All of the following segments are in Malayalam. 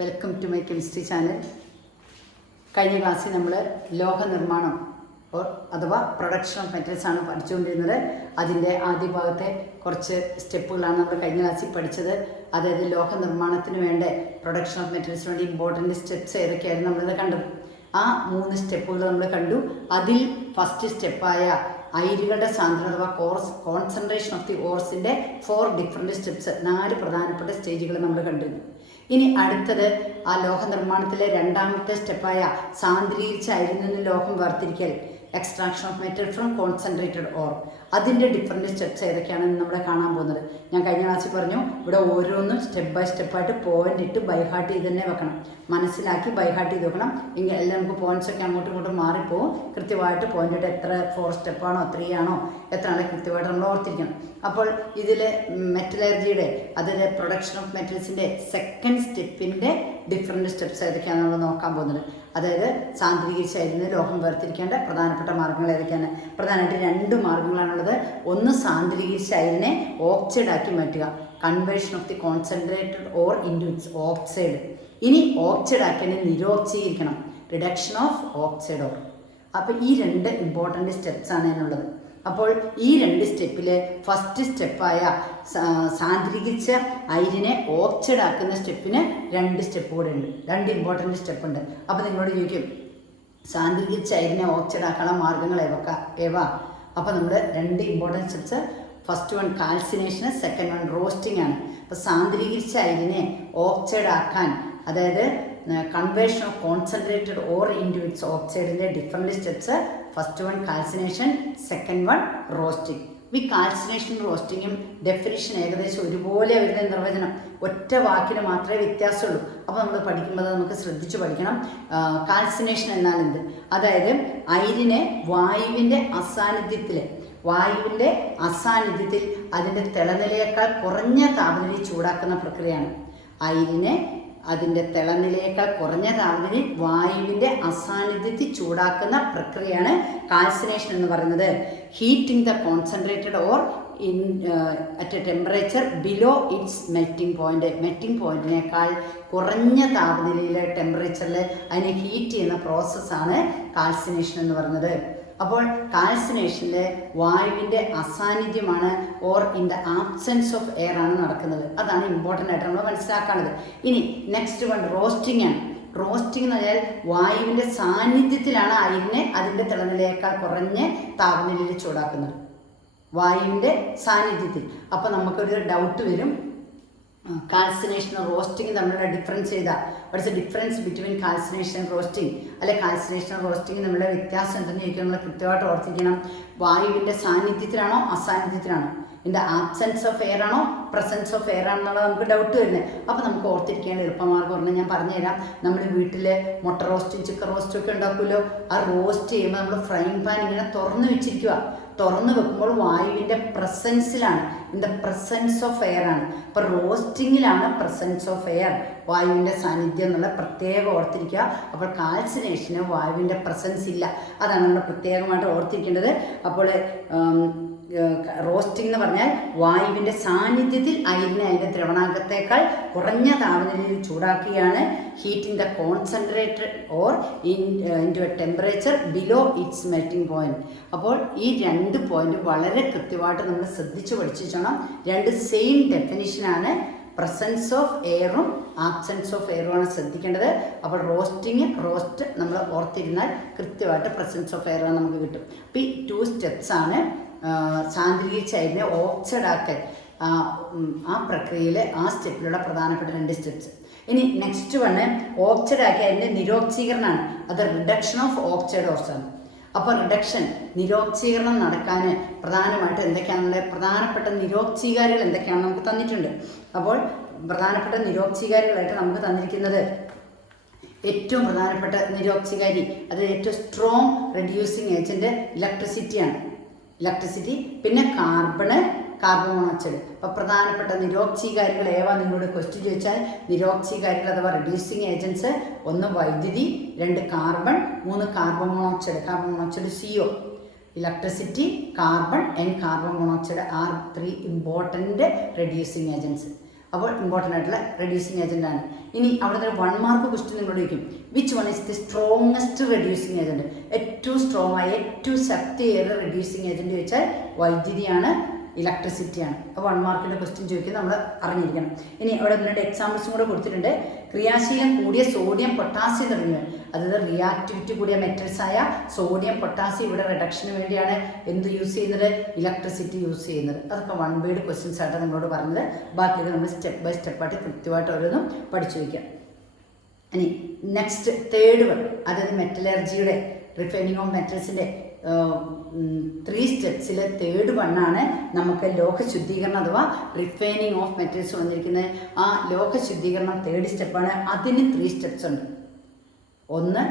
Welcome to my chemistry channel. കഴിഞ്ഞ ക്ലാസ്സിൽ നമ്മൾ ലോഹ നിർമ്മാണം അഥവാ പ്രൊഡക്ഷൻ ഓഫ് മെറ്റൽസ് ആണ് പഠിച്ചുകൊണ്ടിരുന്നത്. അതിൻ്റെ ആദ്യ ഭാഗത്തെ കുറച്ച് സ്റ്റെപ്പുകളാണ് നമ്മൾ കഴിഞ്ഞ ക്ലാസ്സിൽ പഠിച്ചത്. അതായത് ലോഹ നിർമ്മാണത്തിന് വേണ്ട പ്രൊഡക്ഷൻ ഓഫ് മെറ്റൽസിന് വേണ്ടി ഇമ്പോർട്ടൻറ്റ് സ്റ്റെപ്സ് ഏതൊക്കെയായിരുന്നു നമ്മളിത് കണ്ടത്. ആ 3 സ്റ്റെപ്പുകൾ നമ്മൾ കണ്ടു. അതിൽ ഫസ്റ്റ് സ്റ്റെപ്പായ അയിരുകളുടെ സാന്ദ്രത അഥവാ കോൺസെൻട്രേഷൻ ഓഫ് ദി ഓർസിൻ്റെ 4 ഡിഫറെൻറ്റ് സ്റ്റെപ്സ്, 4 പ്രധാനപ്പെട്ട സ്റ്റേജുകൾ നമ്മൾ കണ്ടിരുന്നു. ഇനി അടുത്തത് ആ ലോഹ നിർമ്മാണത്തിലെ രണ്ടാമത്തെ സ്റ്റെപ്പായ സാന്ദ്രീകരിച്ച അയിരിൽ നിന്ന് ലോഹം വേർതിരിക്കൽ, extraction of metal from concentrated or, അതിൻ്റെ ഡിഫറെൻറ്റ് സ്റ്റെപ്സ് ഏതൊക്കെയാണെന്ന് നമ്മൾ കാണാൻ പോകുന്നത്. ഞാൻ കഴിഞ്ഞ ക്ലാസ്സിൽ പറഞ്ഞു, ഇവിടെ ഓരോന്നും സ്റ്റെപ്പ് ബൈ സ്റ്റെപ്പായിട്ട് പോയിന്റ് ഇട്ട് ബൈഹാർട്ട് ചെയ്ത് തന്നെ വെക്കണം, മനസ്സിലാക്കി ബൈഹാർട്ട് ചെയ്ത് വെക്കണം. എങ്കിൽ എല്ലാം നമുക്ക് പോയിന്റ്സൊക്കെ അങ്ങോട്ടും ഇങ്ങോട്ടും മാറിപ്പോവും. കൃത്യമായിട്ട് പോയിന്റ് ഇട്ട് എത്ര 4 സ്റ്റെപ്പാണോ 3 ആണോ എത്രയാണോ കൃത്യമായിട്ട് നമ്മൾ ഓർത്തിരിക്കണം. അപ്പോൾ ഇതിൽ മെറ്റലർജിയുടെ അതിലെ പ്രൊഡക്ഷൻ ഓഫ് മെറ്റൽസിൻ്റെ സെക്കൻഡ് സ്റ്റെപ്പിൻ്റെ ഡിഫറെൻറ്റ് സ്റ്റെപ്സ് ഏതൊക്കെയാണ് നമ്മൾ നോക്കാൻ പോകുന്നത്. അതായത് സാന്ദ്രീകരിച്ച അയിരിൽ നിന്ന് ലോഹം വേർതിരിക്കേണ്ട പ്രധാനപ്പെട്ട മാർഗ്ഗങ്ങൾ ഏതൊക്കെയാണ്? പ്രധാനമായിട്ട് 2 മാർഗ്ഗങ്ങളാണുള്ളത്. ഒന്ന് സാന്ദ്രീകരിച്ച അയിരിനെ ഓക്സൈഡ് ആക്കി മാറ്റുക, conversion of the concentrated ore into its oxide. ഇനി ഓക്സൈഡ് ആക്കിയതിനെ നിരോക്സീകരിക്കണം, റിഡക്ഷൻ ഓഫ് ഓക്സൈഡ് ഓർ. അപ്പോൾ ഈ 2 ഇമ്പോർട്ടൻറ്റ് സ്റ്റെപ്സാണ് അതിനുള്ളത്. അപ്പോൾ ഈ 2 സ്റ്റെപ്പിൽ ഫസ്റ്റ് സ്റ്റെപ്പായ സാന്ദ്രീകരിച്ച അയിരിനെ ഓക്സൈഡ് ആക്കുന്ന സ്റ്റെപ്പിന് 2 സ്റ്റെപ്പ് കൂടെ ഉണ്ട്, 2 ഇമ്പോർട്ടൻറ്റ് സ്റ്റെപ്പ് ഉണ്ട്. അപ്പോൾ നിങ്ങളോട് ചോദിക്കും, സാന്ദ്രീകരിച്ച അയിരിനെ ഓക്സൈഡ് ആക്കാനുള്ള മാർഗ്ഗങ്ങൾ ഏവാ? അപ്പോൾ നമ്മൾ 2 important steps, first one calcination, second one roasting ആണ്. അപ്പോൾ സാന്ദ്രീകരിച്ച അയിരിനെ ഓക്സൈഡ് ആക്കാൻ, അതായത് conversion of concentrated ore into its ഓക്സൈഡിൻ്റെ different steps, first one calcination, second one roasting. ഈ കാൽസിനേഷനും റോസ്റ്റിങ്ങും ഡെഫിനിഷൻ ഏകദേശം ഒരുപോലെ വരുന്ന നിർവചനം, ഒറ്റ വാക്കിന് മാത്രമേ വ്യത്യാസമുള്ളൂ. അപ്പോൾ നമ്മൾ പഠിക്കുമ്പോൾ നമുക്ക് ശ്രദ്ധിച്ച് പഠിക്കണം. കാൽസിനേഷൻ എന്നാൽ എന്ത്? അതായത് അയിരിനെ വായുവിൻ്റെ അസാന്നിധ്യത്തിൽ അതിൻ്റെ തിളനിലയേക്കാൾ കുറഞ്ഞ താപനിലയിൽ ചൂടാക്കുന്ന പ്രക്രിയയാണ്. അയിരിനെ അതിൻ്റെ തിളനിലയേക്കാൾ കുറഞ്ഞ താപനിലയിൽ വായുവിൻ്റെ അസാന്നിധ്യത്തിൽ ചൂടാക്കുന്ന പ്രക്രിയയാണ് കാൽസിനേഷൻ എന്ന് പറയുന്നത്. Heating the concentrated ore at a temperature below its melting പോയിൻറ്റിനേക്കാൾ കുറഞ്ഞ താപനിലയിലെ ടെമ്പറേച്ചറിൽ അതിനെ ഹീറ്റ് ചെയ്യുന്ന പ്രോസസ്സാണ് കാൽസിനേഷൻ എന്ന് പറയുന്നത്. അപ്പോൾ കാൽസിനേഷനിൽ വായുവിൻ്റെ അസാന്നിധ്യമാണ് or in the absence of air ആണ് നടക്കുന്നത്. അതാണ് ഇമ്പോർട്ടൻ്റ് ആയിട്ട് നമ്മൾ മനസ്സിലാക്കാനുള്ളത്. ഇനി നെക്സ്റ്റ് വൺ റോസ്റ്റിംഗ് ആണ്. റോസ്റ്റിംഗ് എന്ന് പറഞ്ഞാൽ വായുവിൻ്റെ സാന്നിധ്യത്തിലാണ് അയിരിനെ അതിൻ്റെ തിളനിലയേക്കാൾ കുറഞ്ഞ താപനിലയിൽ ചൂടാക്കുന്നത്, വായുവിൻ്റെ സാന്നിധ്യത്തിൽ. അപ്പോൾ നമുക്കൊരു ഡൗട്ട് വരും, കാൽസിനേഷനും റോസ്റ്റിംഗ് തമ്മിലുള്ള ഡിഫറൻസ് ചെയ്താൽ what's a difference between calcination roasting, അല്ലെ കാൽസിനേഷനും റോസ്റ്റിംഗ് തമ്മിലുള്ള വ്യത്യാസം എന്തെന്ന് ചോദിക്കാൻ നമ്മൾ കൃത്യമായിട്ട് ഓർത്തിരിക്കണം. വായുവിൻ്റെ സാന്നിധ്യത്തിലാണോ അസാന്നിധ്യത്തിലാണോ, ഇതിൻ്റെ ആബ്സെൻസ് ഓഫ് എയർ ആണോ പ്രസൻസ് ഓഫ് എയർ ആണെന്നുള്ളത് നമുക്ക് ഡൗട്ട് വരുന്നത്. അപ്പോൾ നമുക്ക് ഓർത്തിരിക്കേണ്ട എളുപ്പമാർഗ്ഗം പറഞ്ഞാൽ ഞാൻ പറഞ്ഞുതരാം. നമ്മൾ വീട്ടിൽ മുട്ട റോസ്റ്റും ചിക്കൻ റോസ്റ്റും ഒക്കെ ഉണ്ടാക്കുമല്ലോ. ആ റോസ്റ്റ് ചെയ്യുമ്പോൾ നമ്മൾ ഫ്രൈങ് പാൻ ഇങ്ങനെ തുറന്ന് വെച്ചിരിക്കുക. തുറന്ന് വെക്കുമ്പോൾ വായുവിൻ്റെ പ്രസൻസിലാണ്, in the presence of air ആണ്. അപ്പോൾ റോസ്റ്റിങ്ങിലാണ് പ്രസൻസ് ഓഫ് എയർ, വായുവിൻ്റെ സാന്നിധ്യം എന്നുള്ള പ്രത്യേകം ഓർത്തിരിക്കുക. അപ്പോൾ കാൽസിനേഷന് വായുവിൻ്റെ പ്രസൻസ് ഇല്ല, അതാണ് നമ്മൾ പ്രത്യേകമായിട്ട് ഓർത്തിരിക്കേണ്ടത്. അപ്പോൾ റോസ്റ്റിംഗ് എന്ന് പറഞ്ഞാൽ വായുവിൻ്റെ സാന്നിധ്യത്തിൽ അയിരിനെ അതിൻ്റെ ദ്രവണാങ്കത്തേക്കാൾ കുറഞ്ഞ താപനിലയിൽ ചൂടാക്കുകയാണ്. Heating the concentrated ore into a temperature below its melting point. അപ്പോൾ ഈ 2 പോയിന്റ് വളരെ കൃത്യമായിട്ട് നമ്മൾ ശ്രദ്ധിച്ച് പഠിച്ചിരിക്കണം. 2 സെയിം ഡെഫിനിഷനാണ്. പ്രസൻസ് ഓഫ് എയറും ആബ്സെൻസ് ഓഫ് എയറുമാണ് ശ്രദ്ധിക്കേണ്ടത്. അപ്പോൾ റോസ്റ്റ് നമ്മൾ ഓർത്തിരുന്നാൽ കൃത്യമായിട്ട് പ്രസൻസ് ഓഫ് എയർ നമുക്ക് കിട്ടും. അപ്പോൾ ഈ 2 സ്റ്റെപ്സാണ് സാന്ദ്രീകരിച്ച അയിരിനെ ഓക്സൈഡ് ആക്കൽ, ആ പ്രക്രിയയിൽ ആ സ്റ്റെപ്പിലുള്ള പ്രധാനപ്പെട്ട 2 സ്റ്റെപ്സ്. ഇനി നെക്സ്റ്റ് വണ് ഓക്സൈഡ് ആക്കിയ അതിൻ്റെ നിരോക്സീകരണമാണ്. അത് റിഡക്ഷൻ ഓഫ് ഓക്സൈഡ് ഓർസാണ്. അപ്പോൾ നിരോക്സീകരണം നടക്കാൻ പ്രധാനമായിട്ട് എന്തൊക്കെയാണെന്നുള്ള പ്രധാനപ്പെട്ട നിരോക്സീകാരികൾ എന്തൊക്കെയാണെന്ന് നമുക്ക് തന്നിട്ടുണ്ട്. അപ്പോൾ പ്രധാനപ്പെട്ട നിരോക്സീകാരികളായിട്ട് നമുക്ക് തന്നിരിക്കുന്നത് ഏറ്റവും പ്രധാനപ്പെട്ട നിരോക്സീകാരി, അത് ഏറ്റവും സ്ട്രോങ് റെഡ്യൂസിങ് ഏജൻറ്റ് ഇലക്ട്രിസിറ്റിയാണ്. പിന്നെ കാർബൺ മോണോക്സൈഡ്. അപ്പോൾ പ്രധാനപ്പെട്ട നിരോക്സീകാരികൾ ഏവാ നിങ്ങളോട് ക്വസ്റ്റ്യൻ ചോദിച്ചാൽ, നിരോക്സീകാരികൾ അഥവാ റെഡ്യൂസിങ് ഏജൻസ് 1 വൈദ്യുതി, 2 carbon, 3 carbon monoxide CO. Electricity, carbon and carbon monoxide are 3 important reducing agents. അപ്പോൾ ഇമ്പോർട്ടൻ്റ് ആയിട്ടുള്ള റെഡ്യൂസിങ് ഏജൻ്റ് ആണ്. ഇനി അവിടെ നിന്ന് 1 മാർക്ക് ക്വസ്റ്റ്യൻ നിങ്ങളോട് ചോദിക്കും, which one is the strongest reducing agent? ഏറ്റവും സ്ട്രോങ് ആയ ഏറ്റവും ശക്തിയേറെ റെഡ്യൂസിങ് ഏജൻറ്റ് ചോദിച്ചാൽ വൈദ്യുതിയാണ്, ഇലക്ട്രിസിറ്റിയാണ്. അപ്പോൾ 1 മാർക്കിൻ്റെ ക്വസ്റ്റ്യൻ ചോദിക്കുന്നത് നമ്മൾ അറിഞ്ഞിരിക്കണം. ഇനി അവിടെ 2 എക്സാമ്പിൾസും കൂടെ കൊടുത്തിട്ടുണ്ട്. ക്രിയാശീലം കൂടിയ സോഡിയം പൊട്ടാസ്യം തുടങ്ങിയവ, അതായത് റിയാക്ടിവിറ്റി കൂടിയ മെറ്റൽസായ സോഡിയം പൊട്ടാസ്യം ഇവിടെ റിഡക്ഷന് വേണ്ടിയാണ് എന്ത് യൂസ് ചെയ്യുന്നത്? ഇലക്ട്രിസിറ്റി യൂസ് ചെയ്യുന്നത്. അതൊക്കെ 1 വേർഡ് ക്വസ്റ്റ്യൻസ് ആയിട്ടാണ് നമ്മളോട് പറഞ്ഞത്. ബാക്കിയൊക്കെ നമ്മൾ സ്റ്റെപ്പ് ബൈ സ്റ്റെപ്പായിട്ട് കൃത്യമായിട്ട് ഓരോന്നും പഠിച്ചു വയ്ക്കാം. ഇനി നെക്സ്റ്റ് 3rd വൺ, അതായത് മെറ്റലർജിയുടെ റിഫൈനിങ് ഓഫ് മെറ്റൽസിൻ്റെ 3 സ്റ്റെപ്സിൽ 3rd വണ്ണാണ് നമുക്ക് ലോഹ ശുദ്ധീകരണം അഥവാ റിഫൈനിങ് ഓഫ് മെറ്റൽസ് വന്നിരിക്കുന്നത്. ആ ലോഹ ശുദ്ധീകരണം 3rd സ്റ്റെപ്പാണ്. അതിന് 3 സ്റ്റെപ്സ് ഉണ്ട്. 1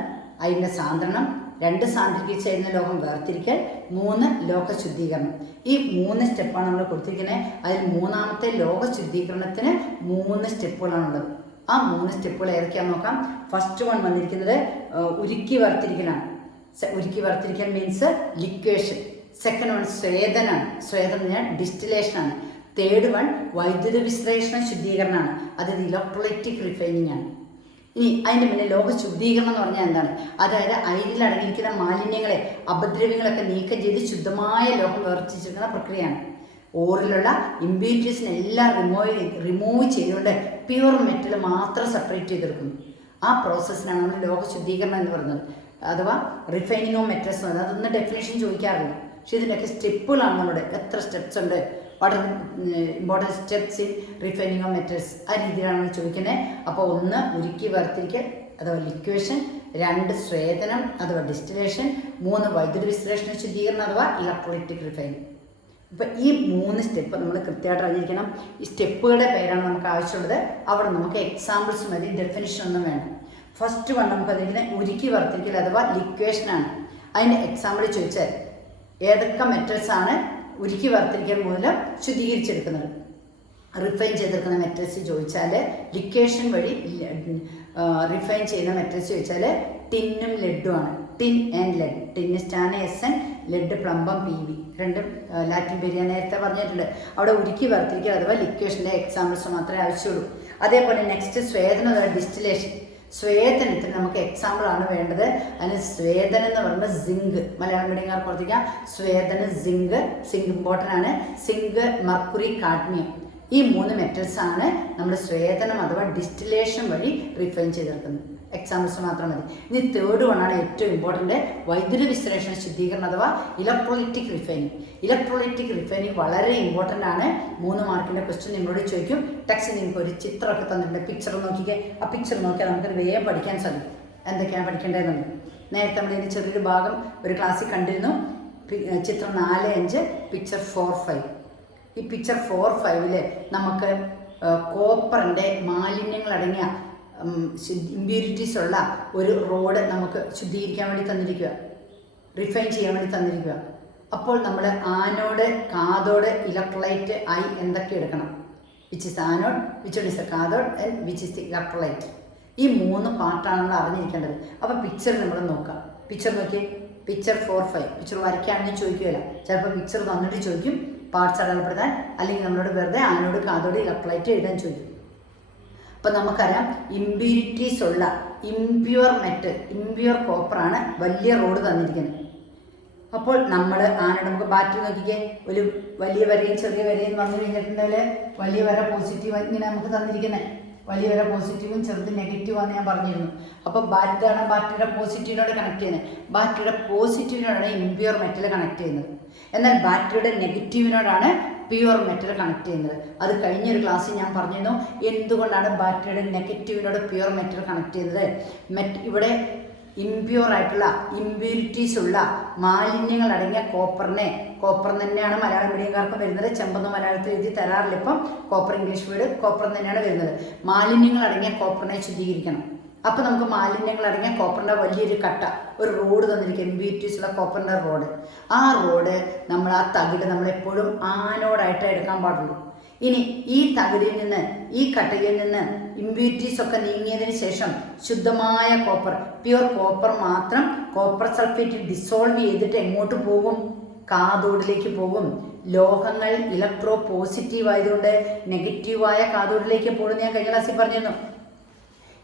അതിൻ്റെ സാന്ദ്രണം, 2 സാന്ദ്രീകരിച്ച് ചെയ്യുന്ന ലോഹം വേർതിരിക്കൽ, 3 ലോഹ ശുദ്ധീകരണം. ഈ 3 സ്റ്റെപ്പാണ് നമ്മൾ കൊടുത്തിരിക്കുന്നത്. അതിൽ 3ാമത്തെ ലോഹ ശുദ്ധീകരണത്തിന് 3 സ്റ്റെപ്പുകളാണുള്ളത്. ആ 3 സ്റ്റെപ്പുകൾ ഏതൊക്കെയാണെന്ന് നോക്കാം. ഫസ്റ്റ് വൺ വന്നിരിക്കുന്നത് ഉരുക്കി വേർതിരിക്കലാണ്. ഉരുക്കി വേർതിരിക്കൽ മീൻസ് ലിക്വേഷൻ. സെക്കൻഡ് വൺ സ്വേദനാണ്. സ്വേദനം പറഞ്ഞാൽ ഡിസ്റ്റിലേഷനാണ്. 3rd വൺ വൈദ്യുത വിശ്ലേഷണ ശുദ്ധീകരണമാണ്. അതായത് ഇലക്ട്രോലൈറ്റിക് റിഫൈനിങ് ആണ്. ഇനി അതിൻ്റെ പിന്നെ ലോഹ ശുദ്ധീകരണം എന്ന് പറഞ്ഞാൽ എന്താണ്? അതായത് അയിരിൽ അടങ്ങിയിരിക്കുന്ന മാലിന്യങ്ങളെ, അപദ്രവ്യങ്ങളൊക്കെ നീക്കം ചെയ്ത് ശുദ്ധമായ ലോഹം വേർതിരിച്ചെടുക്കുന്ന പ്രക്രിയയാണ്. ഓറിലുള്ള ഇമ്പ്യൂരിറ്റീസിനെ എല്ലാം റിമൂവ് ചെയ്തുകൊണ്ട് പ്യുവർ മെറ്റൽ മാത്രം സെപ്പറേറ്റ് ചെയ്തെടുക്കുന്നു. ആ പ്രോസസ്സിനാണ് നമ്മൾ ലോഹ ശുദ്ധീകരണം എന്ന് പറയുന്നത്, അഥവാ റിഫൈനിങ് ഓഫ് മെറ്റൽസ് എന്ന് പറയുന്നത്. അതൊന്നും ഡെഫിനേഷൻ ചോദിക്കാറില്ല. പക്ഷെ ഇതിൻ്റെയൊക്കെ സ്റ്റെപ്പുകളാണ് നമ്മുടെ. എത്ര സ്റ്റെപ്സ് ഉണ്ട്, what are important steps in refining of metals, ആ രീതിയിലാണ് ചോദിക്കുന്നത്. അപ്പോൾ 1 ഉരുക്കി വേർതിരിക്കൽ അഥവാ ലിക്വേഷൻ, 2 സ്വേദനം അഥവാ ഡിസ്റ്റിലേഷൻ, 3 വൈദ്യുത വിശ്ലേഷണ ശുദ്ധീകരണം അഥവാ ഇലക്ട്രോലൈറ്റിക് റിഫൈനിങ്. ഇപ്പോൾ ഈ 3 സ്റ്റെപ്പ് നമ്മൾ കൃത്യമായിട്ട് അറിഞ്ഞിരിക്കണം. ഈ സ്റ്റെപ്പുകളുടെ പേരാണ് നമുക്ക് ആവശ്യമുള്ളത്. അവിടെ നമുക്ക് എക്സാമ്പിൾസ് മതി, ഡെഫിനിഷൻ ഒന്നും വേണം. ഫസ്റ്റ് വൺ നമുക്ക് അതിങ്ങനെ ഉരുക്കി വേർതിരിക്കൽ അഥവാ ലിക്വേഷനാണ്. അതിൻ്റെ എക്സാമ്പിൾ ചോദിച്ചാൽ ഏതൊക്കെ മെറ്റൽസാണ് ഉരുക്കി വേർതിരിക്കൽ മൂലം ശുദ്ധീകരിച്ചെടുക്കുന്നത്, റിഫൈൻ ചെയ്തെടുക്കുന്ന മെറ്റൽസ് ചോദിച്ചാൽ, ലിക്വേഷൻ വഴി റിഫൈൻ ചെയ്യുന്ന മെറ്റൽസ് ചോദിച്ചാൽ ടിന്നും ലെഡുമാണ്. Tin and lead. ടിന്ന് സ്റ്റാൻ SN, ലെഡ് പ്ലംബം PV, രണ്ടും ലാറ്റിൻ പേര് ഞാൻ നേരത്തെ പറഞ്ഞിട്ടുണ്ട്. അവിടെ ഉരുക്കി വേർതിരിക്കൽ അഥവാ ലിക്വേഷൻ്റെ എക്സാമ്പിൾസ് മാത്രമേ ആവശ്യമുള്ളൂ. അതേപോലെ നെക്സ്റ്റ് സ്വേദനം അഥവാ ഡിസ്റ്റിലേഷൻ. സ്വേദനത്തിന് നമുക്ക് എക്സാമ്പിളാണ് വേണ്ടത്. അതിന് സ്വേദനം എന്ന് പറയുമ്പോൾ സിങ്ക്, മലയാളം മീഡിയംകാർക്ക് കൊടുത്തിരിക്കാം. സ്വേദനം സിങ്ക് ഇമ്പോർട്ടൻ്റ് ആണ്. സിങ്ക്, മർക്കുറി, കാഡ്മിയം, ഈ 3 മെറ്റൽസാണ് നമ്മൾ സ്വേദനം അഥവാ ഡിസ്റ്റിലേഷൻ വഴി റിഫൈൻ ചെയ്തെടുക്കുന്നത്. എക്സാമ്പിൾസ് മാത്രം മതി. ഇനി 3rd വണ്ണാണ് ഏറ്റവും ഇമ്പോർട്ടൻ്റ്, വൈദ്യുത വിശ്ലേഷണ ശുദ്ധീകരണം അഥവാ ഇലക്ട്രോലൈറ്റിക് റിഫൈനിങ്. ഇലക്ട്രോലൈറ്റിക് റിഫൈനിങ് വളരെ ഇമ്പോർട്ടൻ്റ് ആണ്. 3 മാർക്കിൻ്റെ ക്വസ്റ്റ്യൻ നിങ്ങളോട് ചോദിക്കും. ടെക്സ്റ്റ് നിങ്ങൾക്ക് ഒരു ചിത്രമൊക്കെ തന്നിട്ടുണ്ട്. പിക്ചർ നോക്കിക്കേ. ആ പിക്ചർ നോക്കിയാൽ നമുക്കത് വേഗം പഠിക്കാൻ സാധിക്കും എന്തൊക്കെയാണ് പഠിക്കേണ്ടതെന്ന്. നേരത്തെ നമ്മൾ ഇതിൻ്റെ ചെറിയൊരു ഭാഗം ഒരു ക്ലാസ്സിൽ കണ്ടിരുന്നു. ചിത്രം 4, 5, പിക്ചർ 4, 5. ഈ പിക്ചർ 4, 5 നമുക്ക് കോപ്പറിൻ്റെ മാലിന്യങ്ങളടങ്ങിയ ഇമ്പ്യൂരിറ്റീസ് ഉള്ള ഒരു റോഡ് നമുക്ക് ശുദ്ധീകരിക്കാൻ വേണ്ടി തന്നിരിക്കുക, റിഫൈൻ ചെയ്യാൻ വേണ്ടി തന്നിരിക്കുക. അപ്പോൾ നമ്മൾ ആനോഡ്, കാഥോഡ്, ഇലക്ട്രോലൈറ്റ് ആയി എന്തൊക്കെ എടുക്കണം? Which is anode, which is A cathode and which is the electrolyte. ഈ 3 പാർട്ടാണ് നമ്മൾ അറിഞ്ഞിരിക്കേണ്ടത്. അപ്പോൾ പിക്ചർ നമ്മൾ നോക്കാം. പിക്ചർ നോക്കി. പിക്ചർ 4, 5. പിക്ചർ വരയ്ക്കാണെന്ന് ചോദിക്കുകയില്ല. ചിലപ്പോൾ പിക്ചർ തന്നിട്ട് ചോദിക്കും പാർട്സ് അടയാളപ്പെടുത്താൻ, അല്ലെങ്കിൽ നമ്മളോട് വെറുതെ ആനോഡ്, കാഥോഡ്, ഇലക്ട്രോലൈറ്റ് എഴുതാൻ ചോദിക്കും. അപ്പം നമുക്കറിയാം ഇമ്പ്യൂരിറ്റീസ് ഉള്ള ഇംപ്യൂർ മെറ്റൽ, ഇംപ്യൂർ കോപ്പറാണ് വലിയ റോഡ് തന്നിരിക്കുന്നത്. അപ്പോൾ നമ്മൾ നമുക്ക് ബാറ്ററി നോക്കിക്കേ. ഒരു വലിയ വരയും ചെറിയ വരയും വന്നു കഴിഞ്ഞിട്ടുണ്ടെങ്കിൽ വലിയ വര പോസിറ്റീവ് ഇങ്ങനെ നമുക്ക് തന്നിരിക്കുന്നത്. വലിയ വര പോസിറ്റീവും ചെറുത് നെഗറ്റീവാന്ന് ഞാൻ പറഞ്ഞിരുന്നു. അപ്പോൾ ബാറ്ററിയാണ് ബാറ്ററിയുടെ പോസിറ്റീവിനോട് കണക്ട് ചെയ്യുന്നത്. ബാറ്ററിയുടെ പോസിറ്റീവിനോടാണ് ഇംപ്യൂർ മെറ്റൽ കണക്ട് ചെയ്യുന്നത്. എന്നാൽ ബാറ്ററിയുടെ നെഗറ്റീവിനോടാണ് പ്യുവർ മെറ്റൽ കണക്ട് ചെയ്യുന്നത്. അത് കഴിഞ്ഞൊരു ക്ലാസ്സിൽ ഞാൻ പറഞ്ഞിരുന്നു എന്തുകൊണ്ടാണ് ബാറ്ററിയുടെ നെഗറ്റീവിനോട് പ്യുവർ മെറ്റൽ കണക്ട് ചെയ്യുന്നത്. ഇവിടെ ഇംപ്യൂർ ആയിട്ടുള്ള ഇമ്പ്യൂരിറ്റീസ് ഉള്ള മാലിന്യങ്ങൾ അടങ്ങിയ കോപ്പർ തന്നെയാണ് മലയാളം മീഡിയംകാർക്ക് വരുന്നത്. ചെമ്പൊന്നും മലയാളത്തിൽ എഴുതി തരാറില്ല. ഇപ്പം കോപ്പർ ഇംഗ്ലീഷ് വേർഡ് കോപ്പർ തന്നെയാണ് വരുന്നത്. മാലിന്യങ്ങൾ അടങ്ങിയ കോപ്പറിനെ ശുദ്ധീകരിക്കണം. അപ്പോൾ നമുക്ക് മാലിന്യങ്ങൾ അടങ്ങിയ കോപ്പറിൻ്റെ വലിയൊരു കട്ട, ഒരു റോഡ് തന്നിരിക്കും, ഇമ്പ്യൂരിറ്റീസ് ഉള്ള കോപ്പറിൻ്റെ റോഡ്. ആ റോഡ് നമ്മൾ ആ തകിട് നമ്മളെപ്പോഴും ആനോടായിട്ട് എടുക്കാൻ പാടുള്ളൂ. ഇനി ഈ തകിടിൽ നിന്ന്, ഈ കട്ടയിൽ നിന്ന് ഇമ്പ്യൂരിറ്റീസ് ഒക്കെ നീങ്ങിയതിന് ശേഷം ശുദ്ധമായ കോപ്പർ, പ്യുവർ കോപ്പർ മാത്രം കോപ്പർ സൾഫേറ്റ് ഡിസോൾവ് ചെയ്തിട്ട് എങ്ങോട്ട് പോകും? കാഥോഡിലേക്ക് പോകും. ലോഹങ്ങൾ ഇലക്ട്രോ പോസിറ്റീവ് ആയതുകൊണ്ട് നെഗറ്റീവായ കാഥോഡിലേക്ക് പോകുന്നത് ഞാൻ കഴിഞ്ഞ ക്ലാസ്സിൽ പറഞ്ഞിരുന്നു.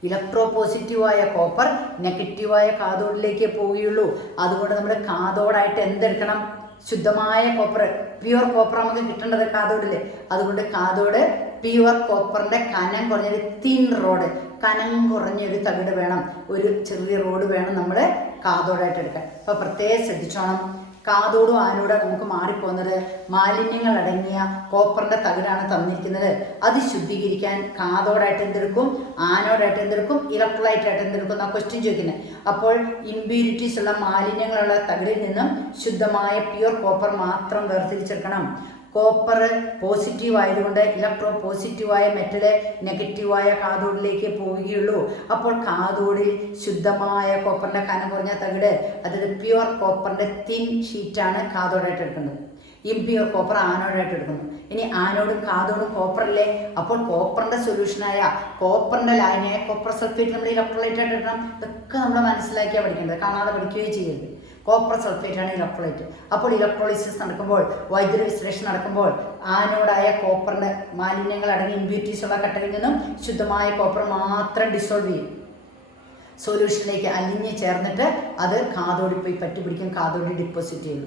ഇലക്ട്രോ പോസിറ്റീവായ കോപ്പർ നെഗറ്റീവായ കാഥോഡിലേക്ക് പോവുകയുള്ളൂ. അതുകൊണ്ട് നമ്മൾ കാഥോഡായിട്ട് എന്തെടുക്കണം? ശുദ്ധമായ കോപ്പർ, പ്യുവർ കോപ്പർ നമുക്ക് കിട്ടേണ്ടത് കാഥോഡിൽ. അതുകൊണ്ട് കാഥോഡ് പ്യുവർ കോപ്പറിൻ്റെ കനം കുറഞ്ഞൊരു തിൻ റോഡ്, കനം കുറഞ്ഞൊരു തകിട് വേണം, ഒരു ചെറിയ റോഡ് വേണം നമ്മൾ കാഥോഡായിട്ട് എടുക്കാൻ. അപ്പോൾ പ്രത്യേകം ശ്രദ്ധിച്ചോണം. കാഥോഡും ആനോടും നമുക്ക് മാറിപ്പോകുന്നത് മാലിന്യങ്ങൾ അടങ്ങിയ കോപ്പറിൻ്റെ തകിടാണ് തന്നിരിക്കുന്നത്. അത് ശുദ്ധീകരിക്കാൻ കാഥോഡായിട്ട് എന്തെടുക്കും, ആനോഡായിട്ട് എന്തെടുക്കും, ഇലക്ട്രോലൈറ്റായിട്ട് എന്തെടുക്കും എന്നാണ് ക്വസ്റ്റ്യൻ ചോദിക്കുന്നത്. അപ്പോൾ ഇമ്പ്യൂരിറ്റീസ് ഉള്ള മാലിന്യങ്ങളുള്ള തകിടിൽ നിന്നും ശുദ്ധമായ പ്യുവർ കോപ്പർ മാത്രം വേർതിരിച്ചെടുക്കണം. കോപ്പർ പോസിറ്റീവ് ആയതുകൊണ്ട് ഇലക്ട്രോ പോസിറ്റീവായ മെറ്റല് നെഗറ്റീവായ കാഥോഡിലേക്ക് പോവുകയുള്ളൂ. അപ്പോൾ കാഥോഡിൽ ശുദ്ധമായ കോപ്പറിൻ്റെ കനം കുറഞ്ഞ തകിട്, അതായത് പ്യുവർ കോപ്പറിൻ്റെ തിൻ ഷീറ്റാണ് കാഥോഡായിട്ട് എടുക്കുന്നത്. ഇംപ്യുവർ കോപ്പർ ആനോഡായിട്ട് എടുക്കുന്നു. ഇനി ആനോഡും കാഥോഡും കോപ്പറല്ലേ, അപ്പോൾ കോപ്പറിൻ്റെ സൊല്യൂഷനായ കോപ്പറിൻ്റെ ലായനിയായ കോപ്പർ സൾഫേറ്റ് നമ്മൾ ഇലക്ട്രോലൈറ്റായിട്ട് എടുക്കണം. ഇതൊക്കെ നമ്മൾ മനസ്സിലാക്കിയാണ് പഠിക്കേണ്ടത്, കാണാതെ പഠിക്കുകയും ചെയ്യരുത്. കോപ്പർ സൾഫേറ്റ് ആണ് ഇലക്ട്രോലൈറ്റ്. അപ്പോൾ ഇലക്ട്രോളിസിസ് നടക്കുമ്പോൾ, വൈദ്യുത വിശ്ലേഷണം നടക്കുമ്പോൾ ആനോഡായ കോപ്പറിൻ്റെ മാലിന്യങ്ങൾ അടങ്ങി ഇമ്പ്യൂരിറ്റീസ് ഉള്ള കട്ടയിൽ നിന്നും ശുദ്ധമായ കോപ്പർ മാത്രം ഡിസോൾവ് ചെയ്യും, സൊല്യൂഷനിലേക്ക് അലിഞ്ഞ് ചേർന്നിട്ട് അത് കാഥോഡിൽ പോയി പറ്റി പിടിക്കും, കാഥോഡിൽ ഡിപ്പോസിറ്റ് ചെയ്യും.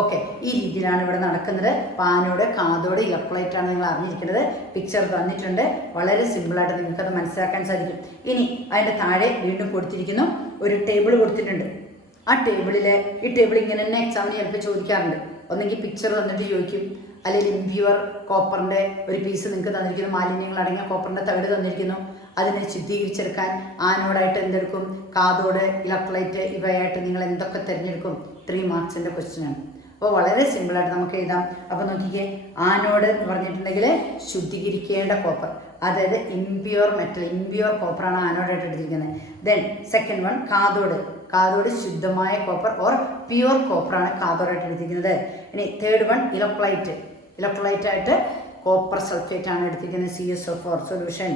ഓക്കെ, ഈ രീതിയിലാണ് ഇവിടെ നടക്കുന്നത്. ആനോഡ് കാഥോഡ് ഇലക്ട്രോലൈറ്റ് ആണ് നിങ്ങൾ അറിഞ്ഞിരിക്കുന്നത്. പിക്ചർ തന്നിട്ടുണ്ട്, വളരെ സിമ്പിളായിട്ട് നിങ്ങൾക്കത് മനസ്സിലാക്കാൻ സാധിക്കും. ഇനി അതിൻ്റെ താഴെ വീണ്ടും കൊടുത്തിരിക്കുന്നു, ഒരു ടേബിൾ കൊടുത്തിട്ടുണ്ട്. ആ ടേബിളിൽ, ഈ ടേബിൾ ഇങ്ങനെ തന്നെ എക്സാമിന് ചിലപ്പോൾ ചോദിക്കാറുണ്ട്. ഒന്നെങ്കിൽ പിക്ചർ തന്നിട്ട് ചോദിക്കും, അല്ലെങ്കിൽ ഇംപ്യുവർ കോപ്പറിൻ്റെ ഒരു പീസ് നിങ്ങൾക്ക് തന്നിരിക്കുന്നു, മാലിന്യങ്ങൾ അടങ്ങിയ കോപ്പറിൻ്റെ തകിട് തന്നിരിക്കുന്നു. അതിനെ ശുദ്ധീകരിച്ചെടുക്കാൻ ആനോഡായിട്ട് എന്തെടുക്കും, കാഥോഡ്, ഇലക്ട്രോലൈറ്റ് ഇവയായിട്ട് നിങ്ങൾ എന്തൊക്കെ തിരഞ്ഞെടുക്കും? 3 മാർക്സിൻ്റെ ക്വസ്റ്റ്യനാണ്. അപ്പോൾ വളരെ സിമ്പിളായിട്ട് നമുക്ക് എഴുതാം. അപ്പോൾ നോക്കിക്കേ, ആനോഡ് എന്ന് പറഞ്ഞിട്ടുണ്ടെങ്കിൽ ശുദ്ധീകരിക്കേണ്ട കോപ്പർ, അതായത് ഇംപ്യുവർ മെറ്റൽ, ഇംപ്യുവർ കോപ്പറാണ് ആനോഡായിട്ട് എടുത്തിരിക്കുന്നത്. Then second one cathode, cathode ശുദ്ധമായ കോപ്പർ ഓർ പ്യുവർ കോപ്പറാണ് കാഥോഡായിട്ട് എടുത്തിരിക്കുന്നത്. ഇനി തേർഡ് വൺ ഇലക്ട്രോലൈറ്റ്, ഇലക്ട്രോലൈറ്റായിട്ട് കോപ്പർ സൾഫേറ്റ് ആണ് എടുത്തിരിക്കുന്നത്, CSO4 സൊല്യൂഷൻ.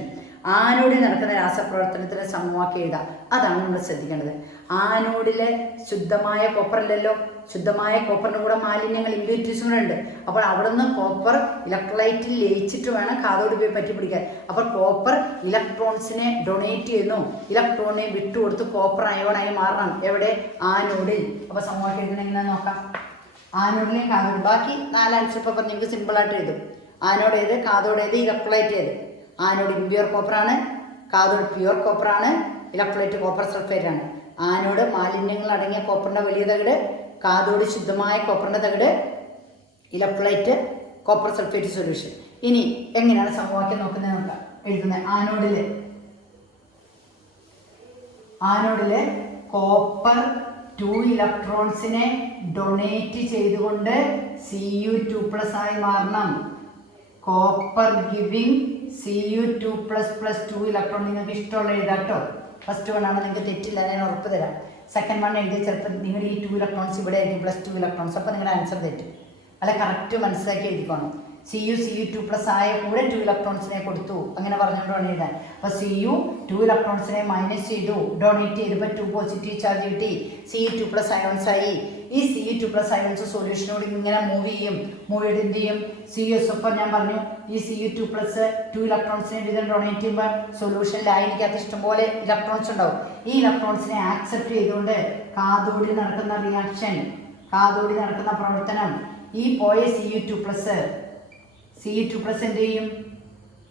ആനോഡിൽ നടക്കുന്ന രാസപ്രവർത്തനത്തിന് സമവാക്യം എഴുതാം, അതാണ് നമ്മൾ ശ്രദ്ധിക്കേണ്ടത്. ആനോഡിലെ ശുദ്ധമായ കോപ്പർ അല്ലല്ലോ, ശുദ്ധമായ കോപ്പറിൻ്റെ കൂടെ മാലിന്യങ്ങൾ ഇമ്പ്യൂരിറ്റീസും കൂടെ ഉണ്ട്. അപ്പോൾ അവിടെ നിന്ന് കോപ്പർ ഇലക്ട്രോലൈറ്റിൽ ലയിച്ചിട്ട് വേണം കാഥോഡ് പോയി പറ്റി പിടിക്കാൻ. അപ്പോൾ കോപ്പർ ഇലക്ട്രോൺസിനെ ഡൊണേറ്റ് ചെയ്യുന്നു, ഇലക്ട്രോണിനെ വിട്ടുകൊടുത്ത് കോപ്പർ അയോണായി മാറണം. എവിടെ? ആനോഡിൽ. അപ്പോൾ സമവാക്യം എഴുതുന്നത് എങ്ങനെയാണെന്ന് നോക്കാം. ആനോഡിലെയും കാഥോഡ്, ബാക്കി 4 ആൻസർ പേപ്പർ നിങ്ങൾക്ക് സിമ്പിളായിട്ട് എഴുതും. ആനോഡ് ഏത്, കാഥോഡ് ഏത്, ഇലക്ട്രോലൈറ്റ് ഏത്. ആനോഡ് ഇംപ്യുവർ കോപ്പറാണ്, കാഥോഡ് പ്യുവർ കോപ്പറാണ്, ഇലക്ട്രോലൈറ്റ് കോപ്പർ സൾഫേറ്റ് ആണ്. ആനോഡ് മാലിന്യങ്ങൾ അടങ്ങിയ കോപ്പറിൻ്റെ വലിയ തകിട്, കാഥോഡ് ശുദ്ധമായ കോപ്പറിൻ്റെ തകിട്, ഇലക്ട്രോലൈറ്റ് കോപ്പർ സൾഫേറ്റ് സൊല്യൂഷൻ. ഇനി എങ്ങനെയാണ് സമവാക്യം നോക്കുന്നത് നോക്കാം, എഴുതുന്നത്. ആനോഡിലെ കോപ്പർ 2 ഇലക്ട്രോൺസിനെ ഡൊണേറ്റ് ചെയ്തുകൊണ്ട് Cu2+ ആയി മാറണം. Copper giving Cu2++2 electron. നിങ്ങൾക്ക് ഇഷ്ടമുള്ള എഴുതാം കേട്ടോ. ഫസ്റ്റ് വൺ ആണ്, നിങ്ങൾക്ക് തെറ്റില്ല, ഞാൻ ഉറപ്പ് തരാം. സെക്കൻഡ് വൺ എഴുതിയ ചിലപ്പോൾ നിങ്ങൾ ഈ 2 ഇലക്ട്രോൺസ് ഇവിടെ ആയിരിക്കും, +2 ഇലക്ട്രോൺസ്. അപ്പോൾ നിങ്ങളുടെ ആൻസർ തെറ്റും. അല്ല, കറക്റ്റ് മനസ്സിലാക്കി എഴുതിക്കോണം. Cu2+ ആയ കൂടെ 2 ഇലക്ട്രോൺസിനെ കൊടുത്തു, അങ്ങനെ പറഞ്ഞുകൊണ്ടാണ് എഴുതാൻ. അപ്പോൾ Cu 2 ഇലക്ട്രോൺസിനെ മൈനസ് ചെയ്തു, ഡൊണേറ്റ് ചെയ്തപ്പോൾ 2 പോസിറ്റീവ് ചാർജ് കിട്ടി, Cu2+ അയോൺസ് ആയി. ഈ Cu2+ അയോൺസ് സൊല്യൂഷനോട് ഇങ്ങനെ മൂവ് ചെയ്യും, മൂവ് ചെയ്ത് എന്ത് ചെയ്യും? CSO4 ഞാൻ പറഞ്ഞു, ഈ Cu2+ 2 ഇലക്ട്രോൺസിനെ വീതം ഡൊണേറ്റ് ചെയ്യുമ്പോൾ സൊല്യൂഷനിൽ ആയിരിക്കാത്ത ഇഷ്ടംപോലെ ഇലക്ട്രോൺസ് ഉണ്ടാവും. ഈ ഇലക്ട്രോൺസിനെ ആക്സെപ്റ്റ് ചെയ്തുകൊണ്ട് കാഥോഡിൽ നടക്കുന്ന റിയാക്ഷൻ, കാഥോഡിൽ നടക്കുന്ന പ്രവർത്തനം, ഈ പോയ Cu2+ എന്ത് ചെയ്യും?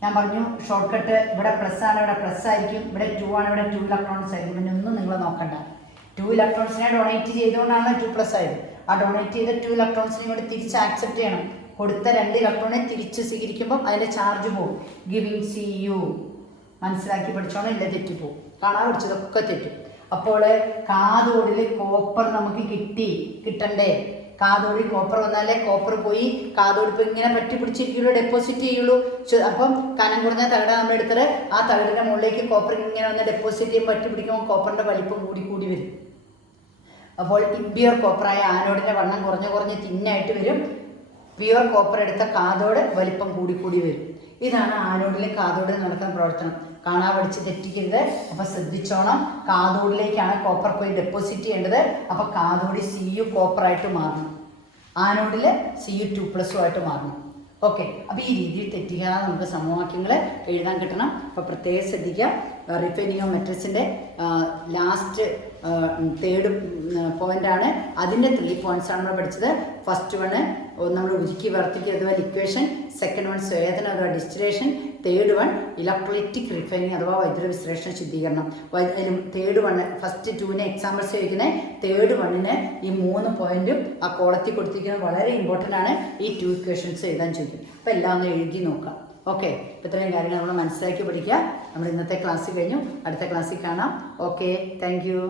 ഞാൻ പറഞ്ഞു ഷോർട്ട് കട്ട്, ഇവിടെ പ്ലസ് ആണ്, ഇവിടെ പ്ലസ് ആയിരിക്കും, ഇവിടെ 2 ആണ്, ഇവിടെ 2 ഇലക്ട്രോൺസ് ആയിരിക്കും. പിന്നെ ഒന്നും നിങ്ങൾ നോക്കണ്ട. 2 ഇലക്ട്രോൺസിനെ ഡൊണേറ്റ് ചെയ്തുകൊണ്ടാണ് 2+ ആയത്. ആ ഡൊണേറ്റ് ചെയ്ത 2 ഇലക്ട്രോൺസിനെ കൂടി തിരിച്ച് ആക്സെപ്റ്റ് ചെയ്യണം. കൊടുത്ത 2 ഇലക്ട്രോണിനെ തിരിച്ച് സ്വീകരിക്കുമ്പോൾ അതിൻ്റെ ചാർജ് പോകും, ഗിവിങ് Cu. മനസ്സിലാക്കി പഠിച്ചോണം, ഇല്ല തെറ്റിപ്പോവും. കാണാൻ പഠിച്ചതൊക്കെ തെറ്റും. അപ്പോൾ കാഥോഡിൽ കോപ്പർ നമുക്ക് കിട്ടണ്ടേ? കാഥോഡിൽ കോപ്പർ വന്നാലേ കോപ്പർ പോയി കാഥോഡ് ഇപ്പോൾ ഇങ്ങനെ പറ്റി പിടിച്ചിരിക്കുള്ളൂ, ഡെപ്പോസിറ്റ് ചെയ്യുള്ളൂ. അപ്പം കനം കുറഞ്ഞ തകിട നമ്മൾ എടുത്തിട്ട് ആ തകിടിൻ്റെ മുകളിലേക്ക് കോപ്പർ ഇങ്ങനെ വന്ന് ഡെപ്പോസിറ്റ് ചെയ്യുമ്പോൾ പറ്റി പിടിക്കുമ്പോൾ കോപ്പറിൻ്റെ വലിപ്പം കൂടി വരും. അപ്പോൾ ഇംപ്യുവർ കോപ്പറായ ആനോഡിൻ്റെ വണ്ണം കുറഞ്ഞ് തിന്നായിട്ട് വരും. പ്യുവർ കോപ്പർ എടുത്ത കാഥോഡ് വലിപ്പം കൂടി വരും. ഇതാണ് ആനോഡിലും കാഥോഡിലും നടക്കുന്ന പ്രവർത്തനം. കാണാൻ പഠിച്ച് തെറ്റിക്കരുത്. അപ്പോൾ ശ്രദ്ധിച്ചോണം, കാഥോഡിലേക്കാണ് കോപ്പർ പോയി ഡെപ്പോസിറ്റ് ചെയ്യേണ്ടത്. അപ്പോൾ കാഥോഡിൽ Cu കോപ്പറായിട്ട് മാറണം. ആനോഡിൽ Cu2+ ആയിട്ട് മാറണം. ഓക്കെ, അപ്പോൾ ഈ രീതിയിൽ തെറ്റിക്കാതെ നമുക്ക് സമവാക്യങ്ങൾ എഴുതാൻ കിട്ടണം. അപ്പോൾ പ്രത്യേകം ശ്രദ്ധിക്കുക. റിഫൈനിങ് ഓഫ് മെറ്റൽസിൻ്റെ ലാസ്റ്റ് തേർഡ് പോയിൻ്റാണ്. അതിൻ്റെ 3 പോയിൻറ്റ്സാണ് നമ്മൾ പഠിച്ചത്. ഫസ്റ്റ് വണ് നമ്മൾ ഉരുക്കി വർത്തിക്കുക അഥവാ ലിക്വേഷൻ, സെക്കൻഡ് വൺ സ്വേദനം അഥവാ distillation, third one electrolytic refining അഥവാ വൈദ്യുത വിശ്ലേഷണ ശുദ്ധീകരണം. തേർഡ് വണ് ഫസ്റ്റ് 2ന് എക്സാമ്പിൾസ് ചോദിക്കുന്നത്. തേർഡ് വണ്ണിന് ഈ 3 പോയിൻറ്റും ആ കോളത്തിൽ കൊടുത്തിരിക്കുന്നത് വളരെ ഇമ്പോർട്ടൻ്റ് ആണ്. ഈ 2 ഇക്വേഷൻസ് എഴുതാൻ ചോദിക്കും. അപ്പോൾ എല്ലാം ഒന്ന് എഴുതി നോക്കാം. ഓക്കെ, ഇപ്പോൾ ഇത്രയും കാര്യങ്ങൾ നമ്മൾ മനസ്സിലാക്കി പഠിക്കുക. നമ്മൾ ഇന്നത്തെ ക്ലാസ് കഴിഞ്ഞു. അടുത്ത ക്ലാസ്സിൽ കാണാം. Okay, thank you.